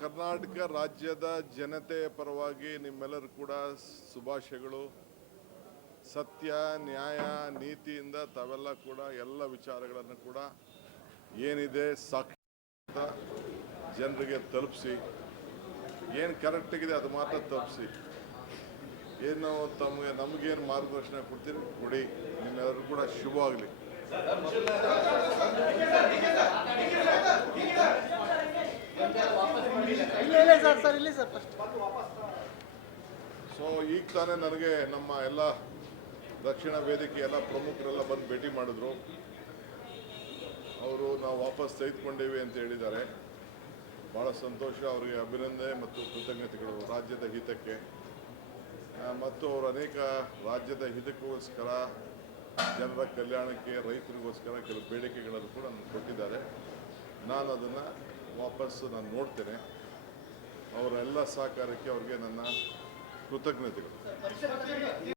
ಕರ್ನಾಟಕ ರಾಜ್ಯದ ಜನತೆಯ ಪರವಾಗಿ ನಿಮ್ಮೆಲ್ಲರೂ ಕೂಡ ಶುಭಾಶಯಗಳು. ಸತ್ಯ ನ್ಯಾಯ ನೀತಿಯಿಂದ ತಾವೆಲ್ಲ ಕೂಡ ಎಲ್ಲ ವಿಚಾರಗಳನ್ನು ಕೂಡ ಏನಿದೆ ಸಾಕ್ಷಿ ಜನರಿಗೆ ತಲುಪಿಸಿ, ಏನು ಕರೆಕ್ಟಾಗಿದೆ ಅದು ಮಾತ್ರ ತಲುಪಿಸಿ. ಏನು ನಮಗೇನು ಮಾರ್ಗದರ್ಶನ ಕೊಡ್ತೀರಿ ಕೊಡಿ. ನಿಮ್ಮೆಲ್ಲರೂ ಕೂಡ ಶುಭವಾಗಲಿ. ಸೊ ಈಗ ತಾನೇ ನನಗೆ ನಮ್ಮ ಎಲ್ಲ ದಕ್ಷಿಣ ವೇದಿಕೆ ಎಲ್ಲ ಪ್ರಮುಖರೆಲ್ಲ ಬಂದು ಭೇಟಿ ಮಾಡಿದ್ರು. ಅವರು ನಾವು ವಾಪಸ್ ತೆಗೆದುಕೊಂಡೇವೆ ಅಂತ ಹೇಳಿದ್ದಾರೆ. ಭಾಳ ಸಂತೋಷ. ಅವರಿಗೆ ಅಭಿನಂದನೆ ಮತ್ತು ಕೃತಜ್ಞತೆಗಳು. ರಾಜ್ಯದ ಹಿತಕ್ಕೆ ಮತ್ತು ಅವರು ಅನೇಕ ರಾಜ್ಯದ ಹಿತಕ್ಕೋಸ್ಕರ, ಜನರ ಕಲ್ಯಾಣಕ್ಕೆ, ರೈತರಿಗೋಸ್ಕರ ಕೆಲವು ಬೇಡಿಕೆಗಳನ್ನು ಕೂಡ ನನಗೆ ಕೊಟ್ಟಿದ್ದಾರೆ. ನಾನು ಅದನ್ನು ವಾಪಸ್ಸು ನೋಡ್ತೇನೆ. ಅವರೆಲ್ಲ ಸಹಕಾರಕ್ಕೆ ಅವರಿಗೆ ನನ್ನ ಕೃತಜ್ಞತೆಗಳು.